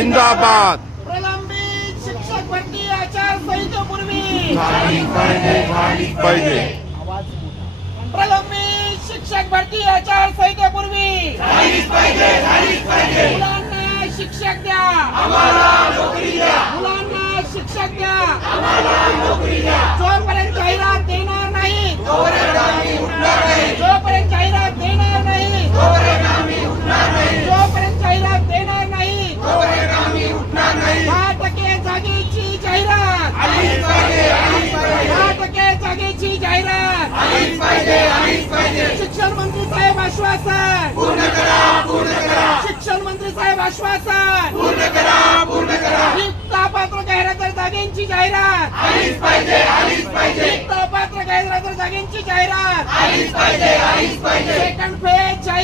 जिंदाबाद प्रलंबित शिक्षक भरती आचारसंहितेपूर्वी पाहिजे प्रलंबित शिक्षक भरती आचारसंहितेपूर्वी मुलांना शिक्षक द्या, मुलांना शिक्षक द्या. जोपर्यंत जाहिरात देणार नाही, जोपर्यंत जाहिरात देणार नाही, जोपर्यंत जाहिरात देणार नाही, 10% जागेची जाहिरात, 10% जागेची जाहिरात. शिक्षण मंत्री साहेब आश्वासन, शिक्षण मंत्री साहेब आश्वासन, रिक्त अपात्र गैरहजर जागेची जाहिरात, रिक्त अपात्र गैरहजर जागेची जाहिरात, सेकंड फेज जाहिरात.